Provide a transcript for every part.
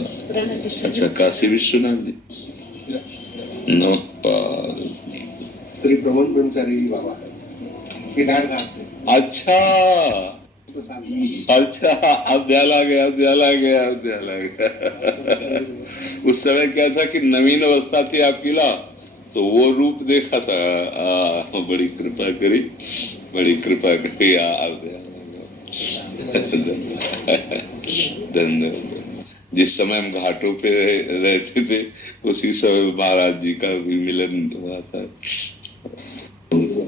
अच्छा, काशी विश्वनाथ जी। नो पार। श्री प्रमोद ब्रह्मचारी बाबा केदार घाट से। अच्छा अच्छा, अब ध्यान आ गया, ध्यान आ गया, ध्यान आ गया। उस समय क्या था कि नवीन अवस्था थी आपकी ला, तो वो रूप देखा था। बड़ी कृपा करी, बड़ी कृपा करी। अब ध्यान आ गया। धन्यवाद। जिस समय हम घाटों पे रहते थे उसी समय महाराज जी का भी मिलन हुआ था।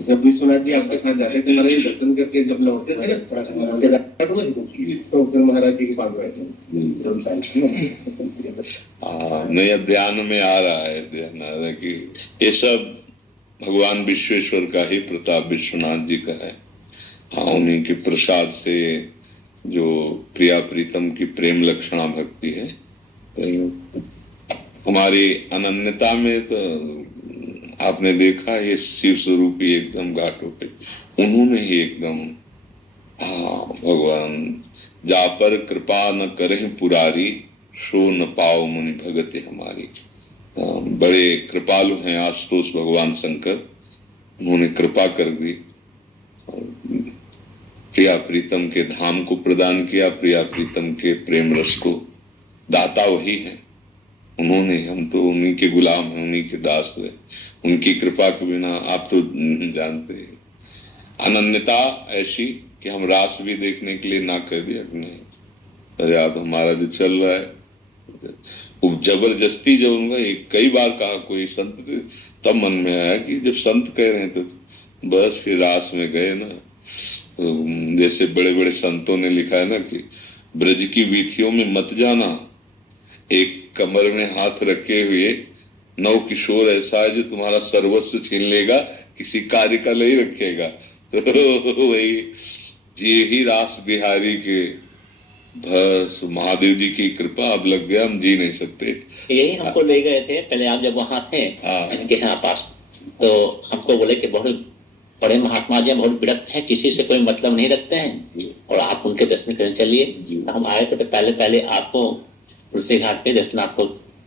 जब विश्वनाथ जी आपके साथ जाते थे, महाराज दर्शन करके जब लौटते थे तो फिर महाराज जी के पास बैठे। नहीं, अब ध्यान में आ रहा है, ध्यान आ रहा है कि ये सब भगवान विश्वेश्वर का ही प्रताप, विश्वनाथ जी का है। हाँ, उन्हीं के प्रसाद से जो प्रिया प्रीतम की प्रेम लक्षणा भक्ति है, हमारी अनन्यता में तो आपने देखा ये शिव स्वरूप ही एकदम घाटों पे उन्होंने ही एकदम, हाँ भगवान, जा पर कृपा न करे पुरारी, सो न पाओ मुनि भगति हमारी। बड़े कृपालु हैं आशुतोष भगवान शंकर, उन्होंने कृपा कर दी, प्रिया प्रीतम के धाम को प्रदान किया, प्रिया प्रीतम के प्रेम रस को दाता वही है उन्होंने। हम तो उन्हीं के गुलाम हैं, उन्हीं के दास हैं। उनकी कृपा के बिना आप तो जानते हैं, अनन्यता ऐसी कि हम रास भी देखने के लिए ना कह दिया कि नहीं, अरे आप हमारा जो चल रहा है वो जबरदस्ती। जब उनका कई बार कहा कोई संत, तब मन में आया कि जब संत कह रहे हैं तो बस फिर रास में गए ना। तो जैसे बड़े बड़े संतों ने लिखा है ना कि ब्रज की वीथियों में मत जाना, एक कमर में हाथ रखे हुए नव किशोर ऐसा है जो तुम्हारा सर्वस्व छीन लेगा, किसी कार्य का नहीं रखेगा। तो वही जी ही रास बिहारी के बस महादेव जी की कृपा अब लग गया, हम जी नहीं सकते। यही हमको ले गए थे पहले, आप जब वहां थे इनके यहाँ पास, तो हमको बोले कि बहुत बड़े महात्मा जी बहुत विरक्त हैं, किसी से कोई मतलब नहीं रखते हैं और आप उनके दर्शन करने चलिए। तो हम आए थे तो पहले आपको तुलसी घाट पे दर्शन आपको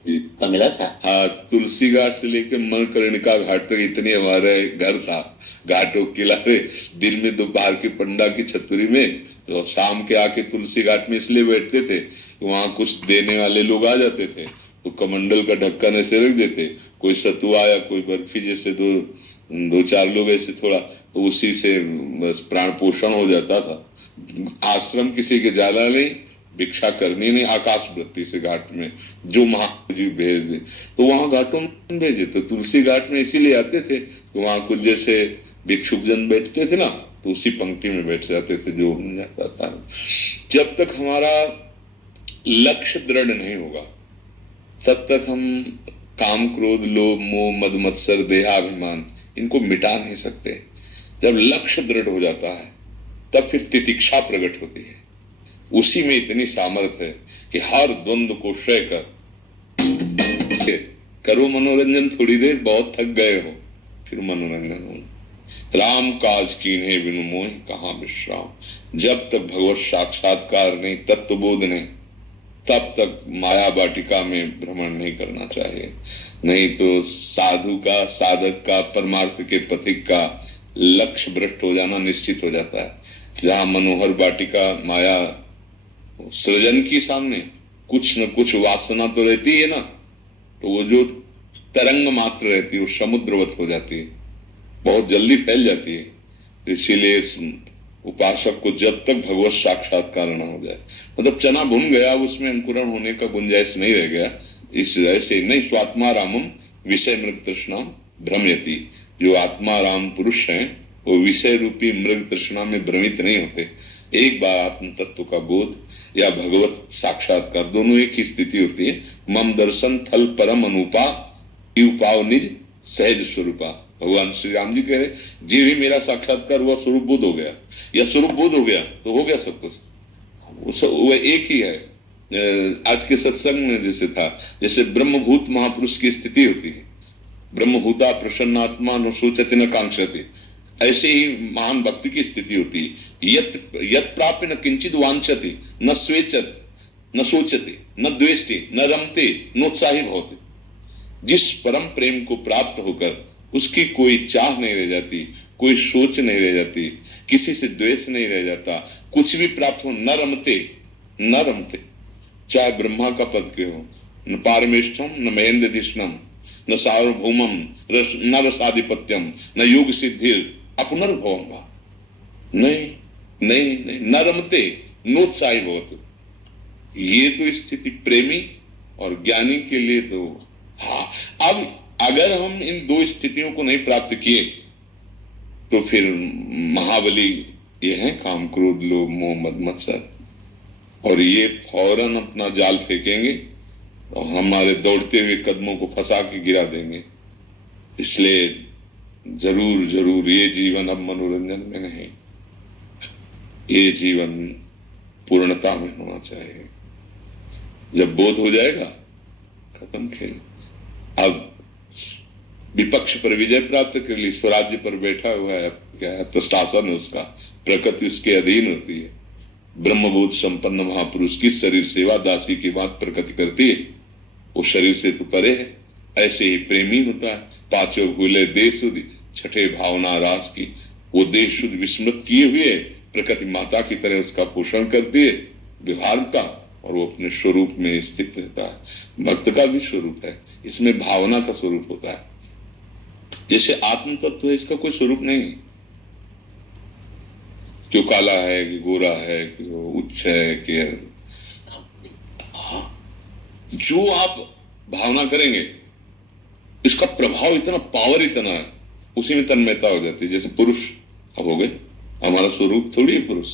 का मिला था। हाँ, तुलसी घाट से लेकर मणिकर्णिका घाट तक इतनी हमारे घर था, घाटों किनारे दिन में दोपहर की पंडा की छतरी में, तो शाम के आके तुलसी घाट में इसलिए बैठते थे कि वहां कुछ देने वाले लोग आ जाते थे, तो कमंडल का ढक्कन ऐसे रख देते, कोई सतुआ या कोई बर्फी जैसे दो चार लोग ऐसे थोड़ा, तो उसी से बस प्राण पोषण हो जाता था। आश्रम किसी के जाना नहीं, भिक्षा करनी नहीं, आकाश वृत्ति से घाट में जो महादेव जी भेज दे तो वहां घाटों में भेजे। तो तुलसी घाट में इसीलिए आते थे कि वहां कुछ जैसे भिक्षुक जन बैठते थे ना, तो उसी पंक्ति में बैठ जाते थे जो जाता था। जब तक हमारा लक्ष्य दृढ़ नहीं होगा तब तक हम काम क्रोध लोभ मोह मद मत्सर देहाभिमान इनको मिटा नहीं सकते। जब लक्ष्य दृढ़ हो जाता है तब फिर तितिक्षा प्रकट होती है। उसी में इतनी सामर्थ्य है कि हर द्वंद्व को क्षय करो मनोरंजन, थोड़ी देर बहुत थक गए हो फिर मनोरंजन हो। राम काज कीन्हे बिनु मोहि कहाँ विश्राम। जब तक भगवत साक्षात्कार नहीं, तत्व बोध नहीं, तब तक माया वाटिका में भ्रमण नहीं करना चाहिए। नहीं तो साधु का, साधक का, परमार्थ के पथिक का लक्ष्य भ्रष्ट हो जाना निश्चित हो जाता है। जहां मनोहर वाटिका माया सृजन की सामने कुछ न कुछ वासना तो रहती है ना, तो वो जो तरंग मात्र रहती है वो समुद्रवत हो जाती है, बहुत जल्दी फैल जाती है। इसीलिए उपासक को जब तक भगवत साक्षात्कार न हो जाए, मतलब चना भुन गया, उसमें अंकुरण होने का गुंजाइश नहीं रह गया, इस ऐसे नहीं। स्वात्मा रामम विषय मृग तृष्णा भ्रमयति। जो आत्मा राम पुरुष हैं वो विषय रूपी मृग तृष्णा में भ्रमित नहीं होते। एक बार आत्म तत्व का बोध या भगवत साक्षात्कार, दोनों एक ही स्थिति होती है। मम दर्शन थल परम अनुपा उपाव निज सहज स्वरूपा। भगवान श्री राम जी कह रहे, जी भी मेरा साक्षात्कार हुआ, स्वरूप बोध हो गया, या स्वरूप बोध हो गया तो हो गया सब कुछ, वो एक ही है। आज के सत्संग में जैसे था, जैसे ब्रह्मभूत महापुरुष की स्थिति होती है, ब्रह्मभूता प्रसन्नात्मा न सोचते न कांक्षते, ऐसे ही महान भक्ति की स्थिति होती है। यत प्राप्य न किंचित वांछते न स्वेच्छत न सोचते। न द्वेष्टि न रमते नोत्साही भवति। जिस परम प्रेम को प्राप्त होकर उसकी कोई चाह नहीं रह जाती, कोई सोच नहीं रह जाती, किसी से द्वेष नहीं रह जाता, कुछ भी प्राप्त हो न रमते न रमते, चाहे ब्रह्मा का पद के हो, न पारमेष्ठम न महेंद्र दिष्णम न सार्वभौमम न रसाधिपत्यम न योग सिद्धिर अपनर्भवम वा, नहीं नहीं नहीं, न रमते नोत्साही बहुत। ये तो स्थिति प्रेमी और ज्ञानी के लिए तो हाँ। अब अगर हम इन दो स्थितियों को नहीं प्राप्त किए तो फिर महाबली ये है काम क्रोध लोभ मोह मद मत्सर, और ये फौरन अपना जाल फेंकेंगे और हमारे दौड़ते हुए कदमों को फंसा के गिरा देंगे। इसलिए जरूर जरूर ये जीवन अब मनोरंजन में नहीं, ये जीवन पूर्णता में होना चाहिए। जब बोध हो जाएगा खत्म खेल। अब विपक्ष पर विजय प्राप्त कर ली, स्वराज्य पर बैठा हुआ है, क्या है तो शासन है उसका, प्रकृति उसके अधीन होती है। ब्रह्मबोध संपन्न महापुरुष की शरीर सेवा दासी की बात प्रकृति करती है, वो शरीर से तो परे है। ऐसे ही प्रेमी होता है, पांचों भूले देश शुद्ध, छठे भावना रास की, वो देश शुद्ध विस्मृत किए हुए प्रकृति माता की तरह उसका पोषण करती है व्यवहार का, और वो अपने स्वरूप में स्थित रहता है। भक्त का भी स्वरूप है, इसमें भावना का स्वरूप होता है। जैसे आत्म तत्व है, इसका कोई स्वरूप नहीं है, क्यों काला है कि गोरा है कि वो उच्च है कि जो आप भावना करेंगे इसका प्रभाव इतना, पावर इतना है, उसी में तन्मयता हो जाती है। जैसे पुरुष अब हो गए, हमारा स्वरूप थोड़ी है पुरुष।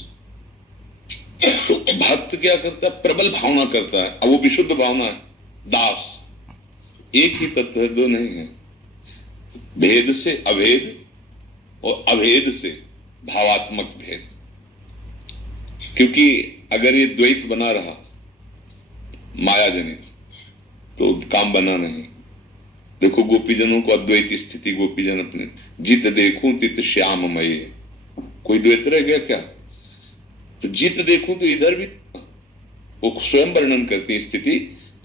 तो भक्त क्या करता है, प्रबल भावना करता है, अब वो विशुद्ध भावना है। दास एक ही तत्व है, दो नहीं है। भेद से अभेद और अभेद से भावात्मक भेद, क्योंकि अगर ये द्वैत बना रहा माया जनित तो काम बना नहीं। देखो गोपीजनों को अद्वैत स्थिति, गोपीजन अपने जित देखूं तित श्याममय, कोई द्वैत रह गया क्या? तो जित देखूं तो इधर भी वो स्वयं वर्णन करती स्थिति,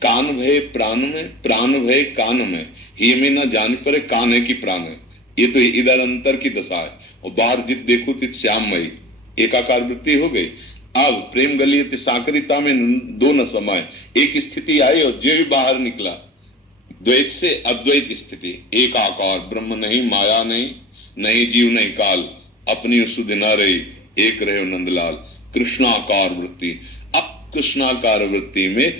कान भय प्राण में, प्राण भय कान में, ये में ना जान पड़े कान है कि प्राण है। ये तो इधर अंतर की दशा है, और बाहर जित देखो तित श्याममयी, एकाकार वृत्ति हो गई। अब प्रेम गलियत साकरिता में दो न समाये, एक स्थिति आई और जो भी बाहर निकला द्वैत से अद्वैत स्थिति, एक आकार, ब्रह्म नहीं, माया नहीं, नहीं जीव नहीं काल, अपनी सुध न रही, एक रहे नंदलाल, कृष्णाकार वृत्ति। अब कृष्णाकार वृत्ति में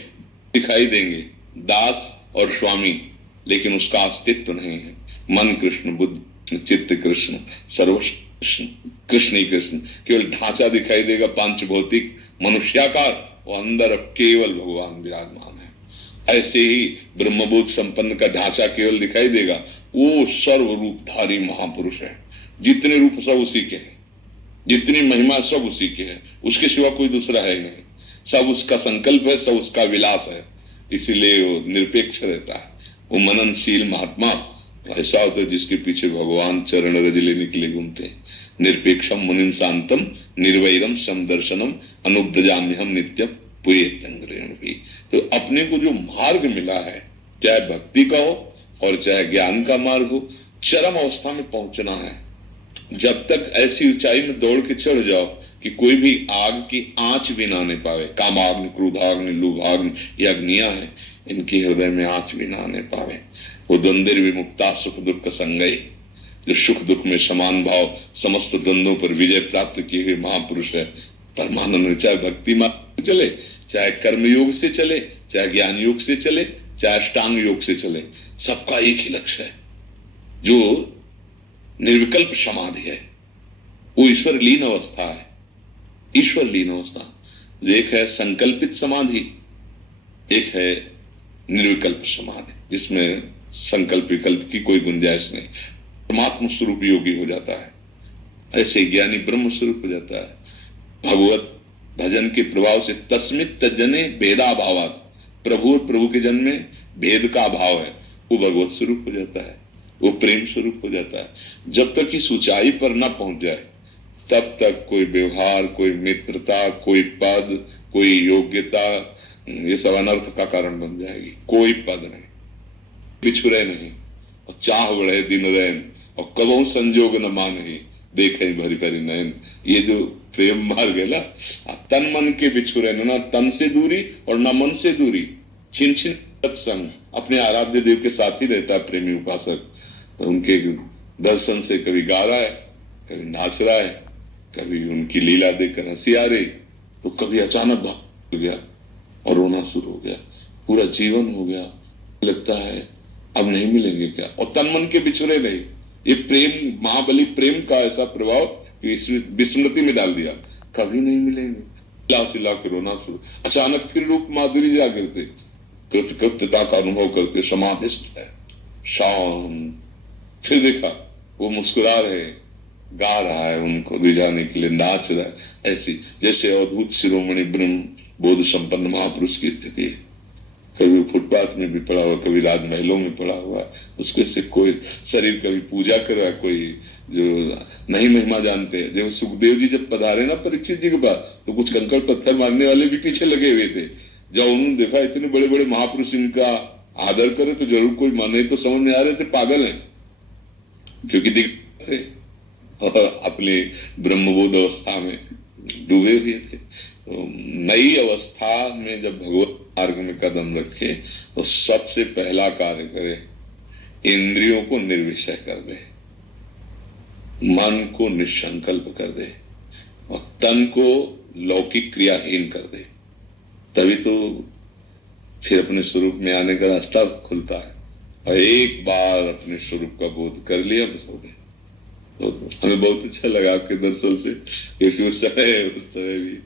दिखाई देंगे दास और स्वामी, लेकिन उसका अस्तित्व नहीं है। मन कृष्ण, बुद्ध चित्त कृष्ण, सर्वस्व कृष्ण, कृष्ण ही कृष्ण, केवल ढांचा दिखाई देगा पांच भौतिक मनुष्याकार, और अंदर केवल भगवान विराजमान है। ऐसे ही ब्रह्मबोध संपन्न का ढांचा केवल दिखाई देगा, वो सर्व रूपधारी महापुरुष है। जितने रूप सब उसी के हैं, जितनी महिमा सब उसी के है, उसके सिवा कोई दूसरा है नहीं। सब उसका संकल्प है, सब उसका विलास है, इसीलिए वो निरपेक्ष रहता है। वो मननशील महात्मा ऐसा होता है जिसके पीछे भगवान चरण रज लेने के लिए घूमते हैं। निरपेक्षम मुनिम शांतम निर्वैरम समदर्शनम अनुब्रजाम्यहम नित्यम पुयेतंग्रेण भी। तो अपने को जो मार्ग मिला है, चाहे भक्ति का हो और चाहे ज्ञान का मार्ग हो, चरम अवस्था में पहुंचना है। जब तक ऐसी ऊंचाई में दौड़ के चढ़ जाओ कि कोई भी आग की आंच भी ना आने पावे, कामाग्नि, क्रोधाग्नि, लोभाग्नि, ये अग्नियां हैं, इनके हृदय में आंच भी ना आने पावे। वो द्वंद्व विमुक्ता सुख दुख का संगई, जो सुख दुख में समान भाव समस्त द्वंद्वों पर विजय प्राप्त किए हुए महापुरुष है परमानंद। चाहे भक्ति मार्ग चले, चाहे कर्म योग से चले, चाहे ज्ञान योग से चले, चाहे अष्टांग योग से चले, सबका एक ही लक्ष्य है, जो निर्विकल्प समाधि है। वो ईश्वर लीन अवस्था है, ईश्वर लीन अवस्था। एक है संकल्पित समाधि, एक है निर्विकल्प समाधि, जिसमें संकल्प विकल्प की कोई गुंजाइश नहीं, परमात्मा स्वरूप योगी हो जाता है। ऐसे ज्ञानी ब्रह्म स्वरूप हो जाता है। भगवत भजन के प्रभाव से तस्मित तजने भेदा भावात, प्रभु और प्रभु के जन में भेद का अभाव है, वो भगवत स्वरूप हो जाता है, वो प्रेम स्वरूप हो जाता है। जब तक इस ऊंचाई पर ना पहुंच जाए तब तक कोई व्यवहार, कोई मित्रता, कोई पद, कोई योग्यता, ये सब अनर्थ का कारण बन जाएगी। कोई पद नहीं, बिछुरे नहीं, और चाह बढ़े दिन रैन, और कबहू संजोग न मानही, देखे भरी भरी नयन। ये जो प्रेम मार्ग है ना, तन मन के बिछुरे, ना तन से दूरी और ना मन से दूरी, छिन छिन सत्संग, अपने आराध्य देव के साथ ही रहता है प्रेमी उपासक। तो उनके दर्शन से कभी गा रहा है, कभी नाच रहा है, कभी उनकी लीला देखकर हंसी आ रही, तो कभी अचानक भाव हो गया और रोना शुरू हो गया, पूरा जीवन हो गया, लगता है अब नहीं मिलेंगे क्या। और तन मन के बिछुरे नहीं, ये प्रेम, महाबली प्रेम का ऐसा प्रभाव विस्मृति में डाल दिया, कभी नहीं मिलेंगे, चिल्ला चिल्ला के रोना शुरू। अचानक फिर रूप माधुरी जाकर थे, कृतकृत्यता का अनुभव करके समाधिस्थ है, शांत। फिर देखा वो मुस्कुरा रहे, गा रहा है, उनको रिझाने के लिए नाच रहा है, ऐसी जैसे अवधूत शिरोमणि ब्रह्म बोध संपन्न महापुरुष की स्थिति है। कभी फुटपाथ में भी पड़ा हुआ, कभी राजमहलों में पड़ा हुआ, उसके से कोई शरीर कभी पूजा कर रहा है, कोई जो नहीं महिमा जानते हैं। जब सुखदेव जी जब पधारे ना परीक्षित जी के पास, तो कुछ कंकड़ पत्थर मारने वाले भी पीछे लगे हुए थे। जब उन्होंने देखा इतने बड़े बड़े महापुरुष इनका आदर करे, तो जरूर कोई माने, तो समझ में आ रहे थे पागल है, क्योंकि दिखते थे और अपने ब्रह्मबोध अवस्था में डूबे हुए थे। तो नई अवस्था में जब भगवत मार्ग में कदम रखे, तो सबसे पहला कार्य करे, इंद्रियों को निर्विषय कर दे, मन को निसंकल्प कर दे, और तन को लौकिक क्रियाहीन कर दे। तभी तो फिर अपने स्वरूप में आने का रास्ता खुलता है। और एक बार अपने स्वरूप का बोध कर लिया, बस हो गया। तो हमें बहुत अच्छा लगा आपके दर्शन से, क्योंकि उस समय भी